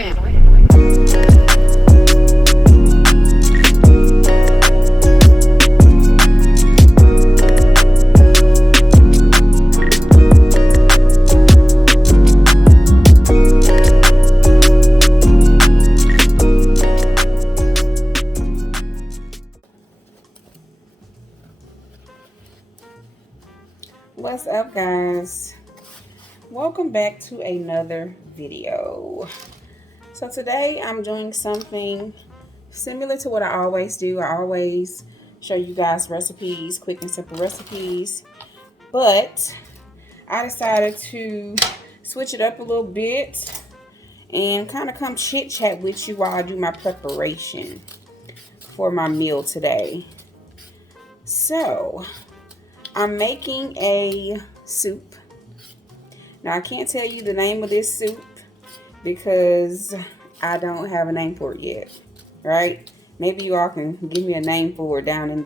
What's up, guys? Welcome back to another video. So today I'm doing something similar to what I always do. I always show you guys recipes, quick and simple recipes, but I decided to switch it up a little bit and kind of come chit chat with you while I do my preparation for my meal today. So I'm making a soup. Now I can't tell you the name of this soup because I don't have a name for it yet, right? Maybe you all can give me a name for it down in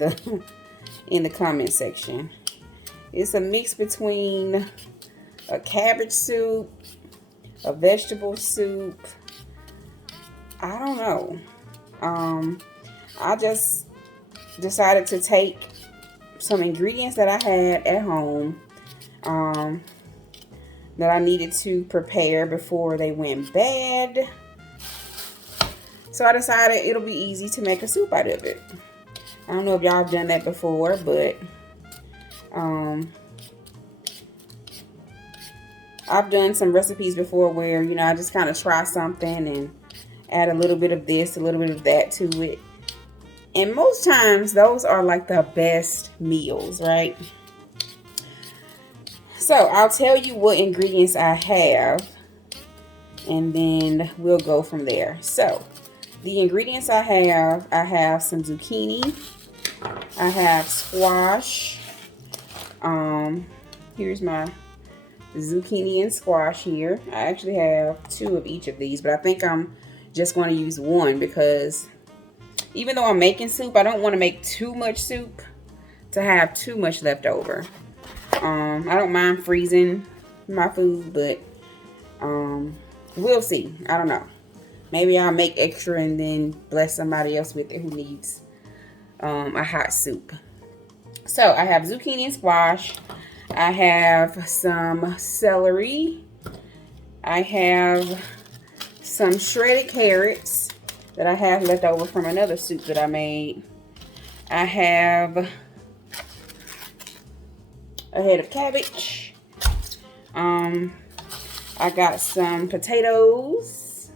the comment section. It's a mix between a cabbage soup, a vegetable soup. I don't know. I just decided to take some ingredients that I had at home that I needed to prepare before they went bad. So I decided it'll be easy to make a soup out of it. I don't know if y'all have done that before, but I've done some recipes before where, you know, I just kind of try something and add a little bit of this, a little bit of that to it. And most times, those are like the best meals, right? So, I'll tell you what ingredients I have, and then we'll go from there. So, the ingredients I have some zucchini. I have squash. Here's my zucchini and squash here. I actually have 2 of each of these, but I think I'm just going to use 1 because even though I'm making soup, I don't want to make too much soup to have too much left over. I don't mind freezing my food, but we'll see. I don't know. Maybe I'll make extra and then bless somebody else with it who needs a hot soup. So I have zucchini and squash. I have some celery. I have some shredded carrots that I have left over from another soup that I made. I have a head of cabbage. I got some potatoes.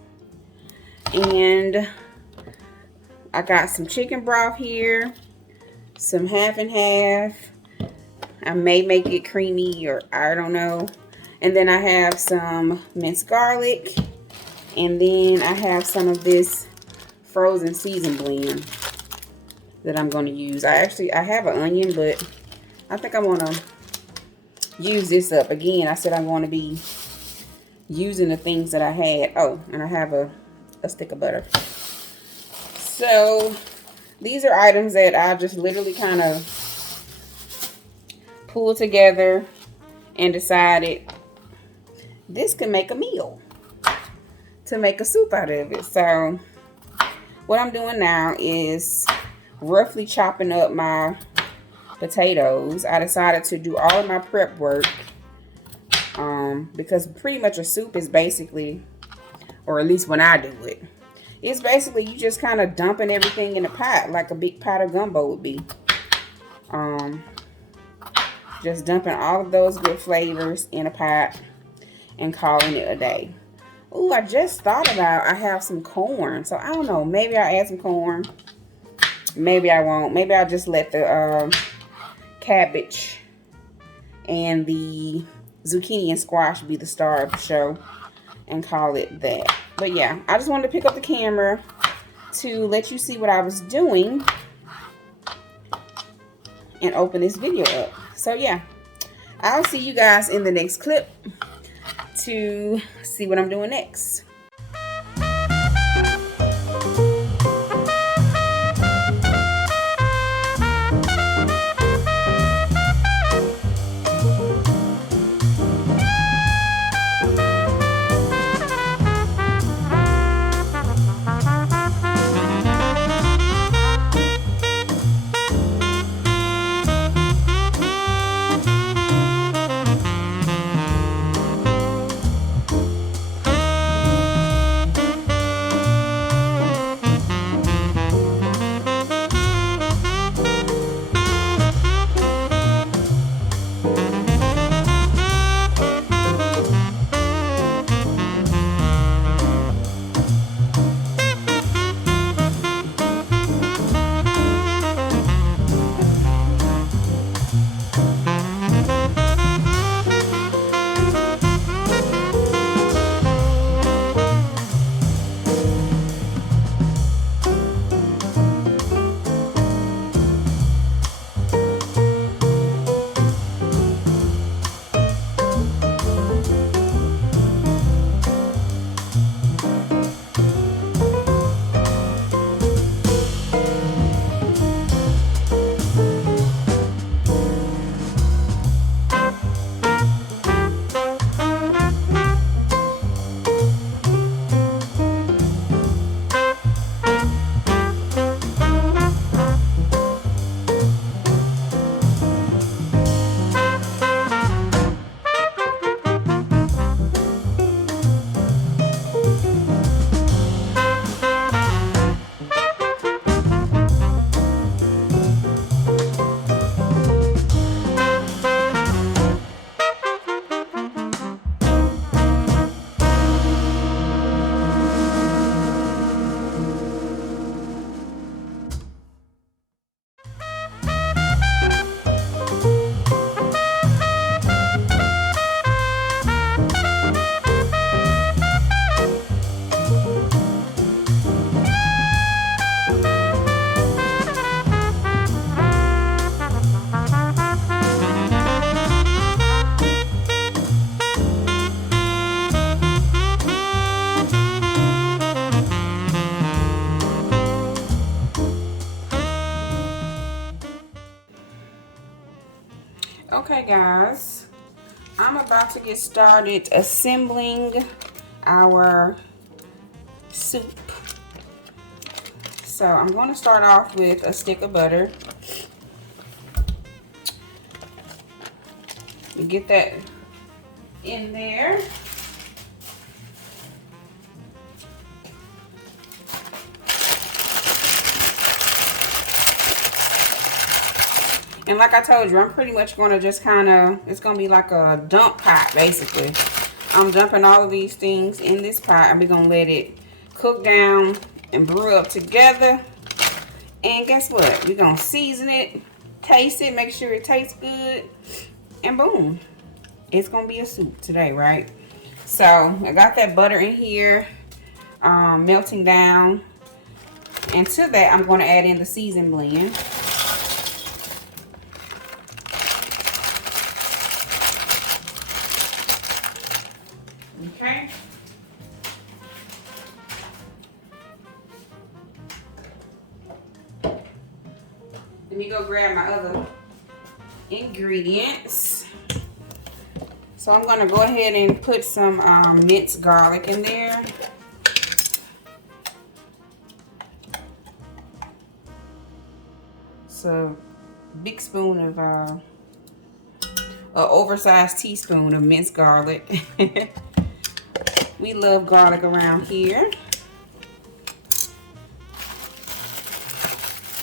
And I got some chicken broth here. Some half and half. I may make it creamy or I don't know. And then I have some minced garlic. And then I have some of this frozen season blend that I'm going to use. I have an onion, but I think I want to use this up. Again, I said I'm going to be using the things that I had. Oh, and I have a stick of butter. So these are items that I just literally kind of pulled together and decided this could make a meal to make a soup out of it. So what I'm doing now is roughly chopping up my potatoes. I decided to do all of my prep work because pretty much a soup is basically, or at least when I do it, it's basically you just kind of dumping everything in a pot like a big pot of gumbo would be. Just dumping all of those good flavors in a pot and calling it a day. Ooh, I just thought about I have some corn. So I don't know. Maybe I'll add some corn. Maybe I won't. Maybe I'll just let the cabbage and the zucchini and squash be the star of the show and call it that. But yeah, I just wanted to pick up the camera to let you see what I was doing and open this video up. So yeah, I'll see you guys in the next clip to see what I'm doing next. Okay guys, I'm about to get started assembling our soup. So I'm going to start off with a stick of butter. We get that in there. And like I told you, I'm pretty much going to just kind of, it's going to be like a dump pot, basically. I'm dumping all of these things in this pot, and we're going to let it cook down and brew up together. And guess what? We're going to season it, taste it, make sure it tastes good, and boom. It's going to be a soup today, right? So, I got that butter in here, melting down. And to that, I'm going to add in the seasoned blend. Okay. Let me go grab my other ingredients. So I'm going to go ahead and put some minced garlic in there. So big spoon of an oversized teaspoon of minced garlic. We love garlic around here.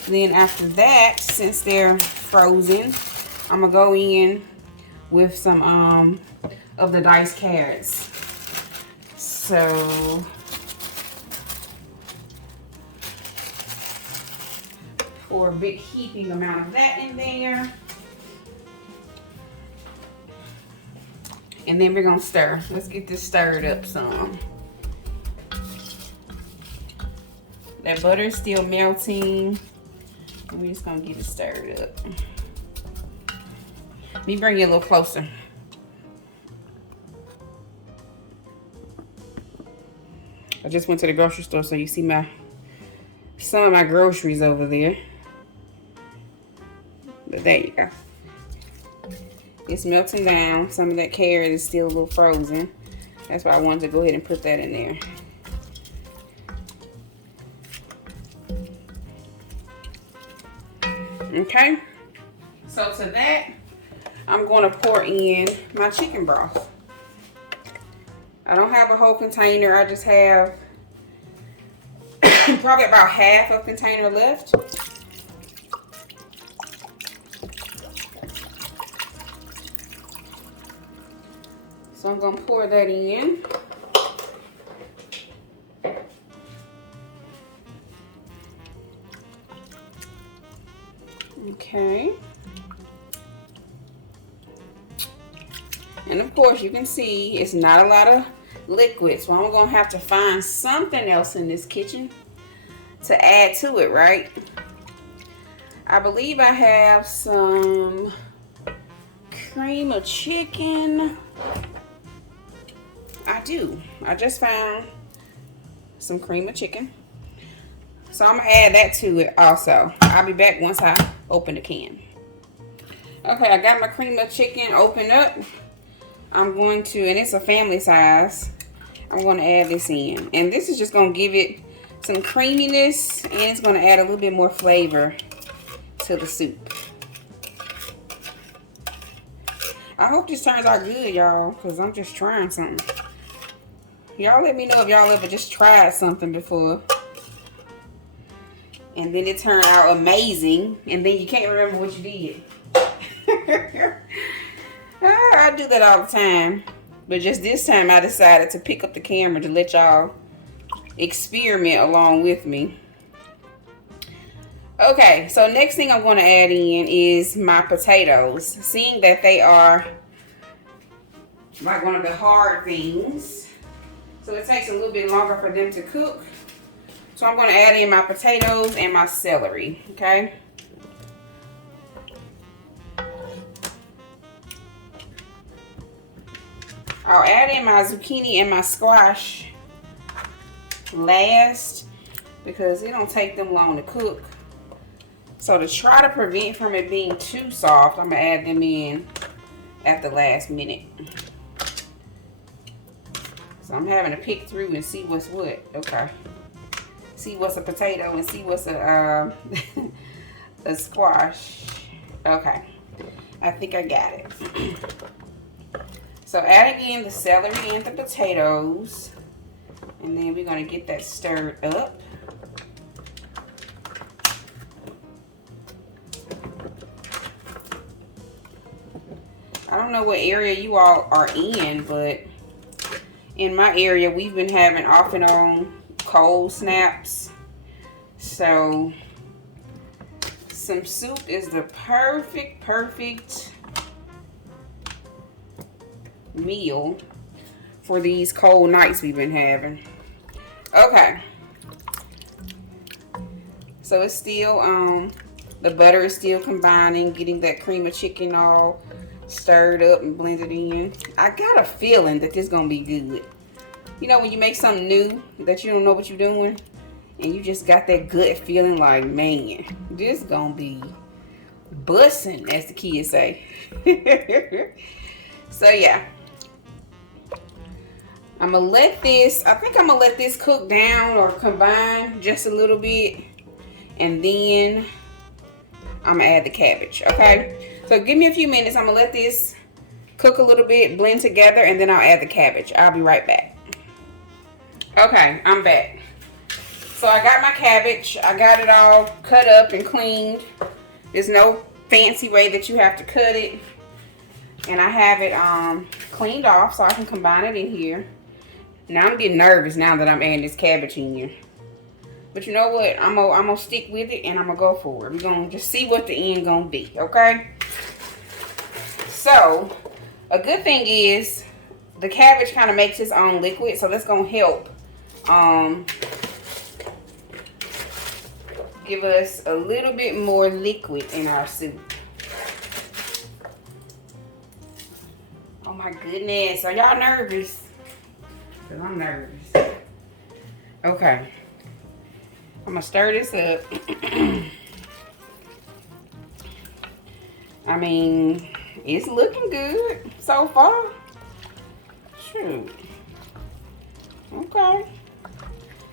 Then after that, since they're frozen, I'm gonna go in with some of the diced carrots. So pour a big heaping amount of that in there. And then we're gonna stir. Let's get this stirred up some. That butter is still melting. And we're just gonna get it stirred up. Let me bring you a little closer. I just went to the grocery store, so you see some of my groceries over there. But there you go. It's melting down. Some of that carrot is still a little frozen. That's why I wanted to go ahead and put that in there. Okay. So to that, I'm going to pour in my chicken broth. I don't have a whole container. I just have probably about half a container left. So I'm going to pour that in. Okay. And of course you can see it's not a lot of liquid, so I'm going to have to find something else in this kitchen to add to it, right? I believe I have some cream of chicken. I do. I just found some cream of chicken. So I'm going to add that to it also. I'll be back once I open the can. Okay, I got my cream of chicken opened up. I'm going to, and it's a family size, I'm going to add this in. And this is just going to give it some creaminess, and it's going to add a little bit more flavor to the soup. I hope this turns out good, y'all, because I'm just trying something. Y'all let me know if y'all ever just tried something before and then it turned out amazing and then you can't remember what you did. I do that all the time, but just this time I decided to pick up the camera to let y'all experiment along with me. Okay, so next thing I'm going to add in is my potatoes. Seeing that they are like one of the hard things, so it takes a little bit longer for them to cook. So I'm going to add in my potatoes and my celery, okay? I'll add in my zucchini and my squash last because it don't take them long to cook. So to try to prevent from it being too soft, I'm going to add them in at the last minute. So I'm having to pick through and see what's what. Okay. See what's a potato and see what's a a squash. Okay. I think I got it. So adding in the celery and the potatoes. And then we're going to get that stirred up. I don't know what area you all are in, but in my area, we've been having off and on cold snaps. So some soup is the perfect meal for these cold nights we've been having. Okay. So it's still, the butter is still combining, getting that cream of chicken all stirred up and blended in. I got a feeling that this is gonna be good. You know when you make something new that you don't know what you're doing and you just got that gut feeling like, man, this is gonna be bussin', as the kids say. So yeah, I'm gonna let this, I think I'm gonna let this cook down or combine just a little bit, and then I'm gonna add the cabbage. Okay, so give me a few minutes. I'm gonna let this cook a little bit, blend together, and then I'll add the cabbage. I'll be right back. Okay, I'm back. So I got my cabbage. I got it all cut up and cleaned. There's no fancy way that you have to cut it. And I have it cleaned off so I can combine it in here. Now I'm getting nervous now that I'm adding this cabbage in here. But you know what? I'm gonna stick with it and I'm gonna go for it. We're gonna just see what the end gonna be, okay? So, a good thing is the cabbage kind of makes its own liquid, so that's gonna help give us a little bit more liquid in our soup. Oh my goodness, are y'all nervous? Because I'm nervous. Okay. I'm gonna stir this up. I mean, it's looking good so far. Shoot. Okay.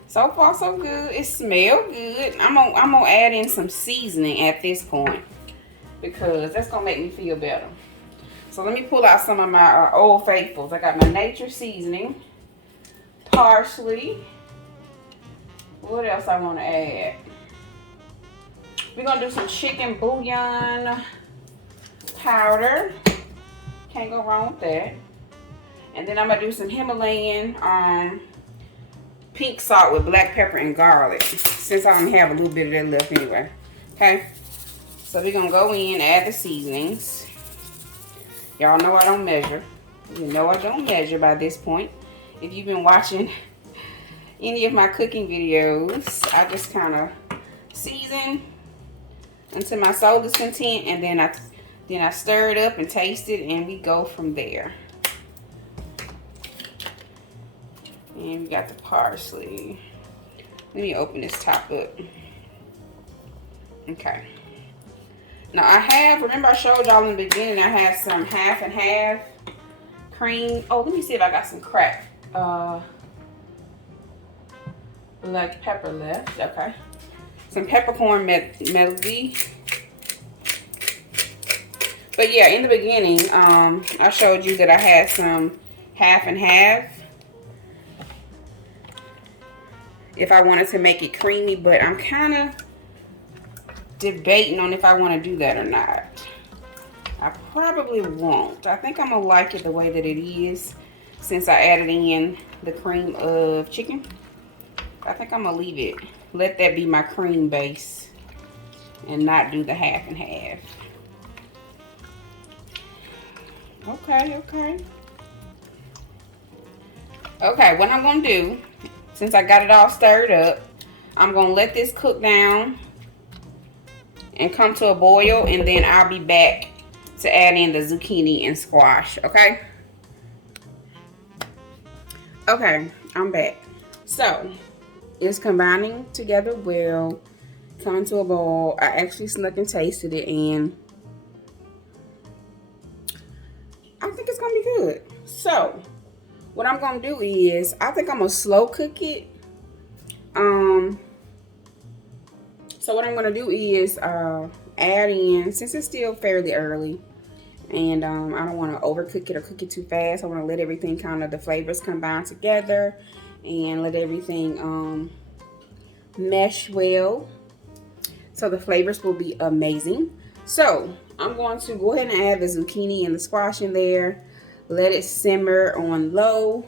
So far, so good. It smells good. I'm gonna add in some seasoning at this point because that's gonna make me feel better. So let me pull out some of my Old Faithfuls. I got my nature seasoning, parsley. What else I want to add? We're gonna do some chicken bouillon powder. Can't go wrong with that. And then I'm gonna do some Himalayan pink salt with black pepper and garlic, since I only have a little bit of that left anyway. Okay, so we're gonna go in and add the seasonings. Y'all know I don't measure. You know I don't measure by this point. If you've been watching any of my cooking videos, I just kind of season until my soul is content, and then I stir it up and taste it, and we go from there. And we got the parsley. Let me open this top up. Okay. Now I have, remember I showed y'all in the beginning, I have some half and half cream. Oh, let me see if I got some cracked black pepper left. Okay. Some peppercorn medley. But yeah, in the beginning, I showed you that I had some half and half if I wanted to make it creamy, but I'm kind of debating on if I want to do that or not. I probably won't. I think I'm gonna like it the way that it is since I added in the cream of chicken. I think I'm gonna leave it, let that be my cream base and not do the half and half. Okay, what I'm gonna do, since I got it all stirred up, I'm gonna let this cook down and come to a boil, and then I'll be back to add in the zucchini and squash, okay? Okay, I'm back. So, it's combining together well, coming to a boil. I actually snuck and tasted it, and So what I'm gonna do is, I think I'm gonna slow cook it. So what I'm gonna do is add in, since it's still fairly early, and I don't want to overcook it or cook it too fast. I want to let everything kind of, the flavors combine together and let everything mesh well, so the flavors will be amazing. So I'm going to go ahead and add the zucchini and the squash in there. Let it simmer on low.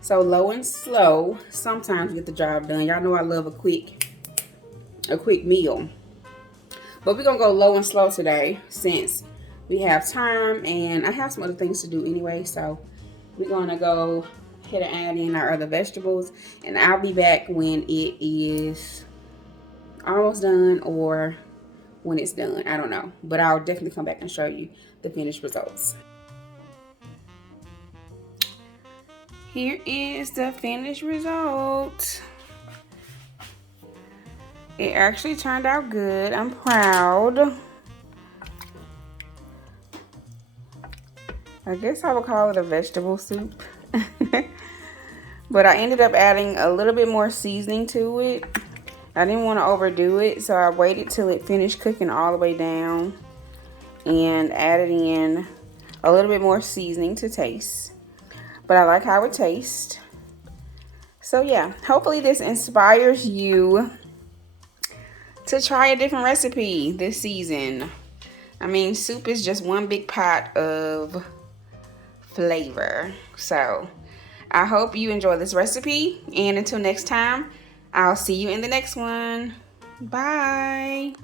So low and slow sometimes get the job done. Y'all know I love a quick meal. But we're gonna go low and slow today since we have time, and I have some other things to do anyway. So we're gonna go ahead and add in our other vegetables, and I'll be back when it is almost done or when it's done. I don't know, but I'll definitely come back and show you the finished results. Here is the finished result. It actually turned out good. I'm proud. I guess I would call it a vegetable soup. But I ended up adding a little bit more seasoning to it. I didn't want to overdo it, so I waited till it finished cooking all the way down and added in a little bit more seasoning to taste. But I like how it tastes. So yeah, hopefully this inspires you to try a different recipe this season. I mean, soup is just one big pot of flavor. So I hope you enjoy this recipe, and until next time, I'll see you in the next one. Bye.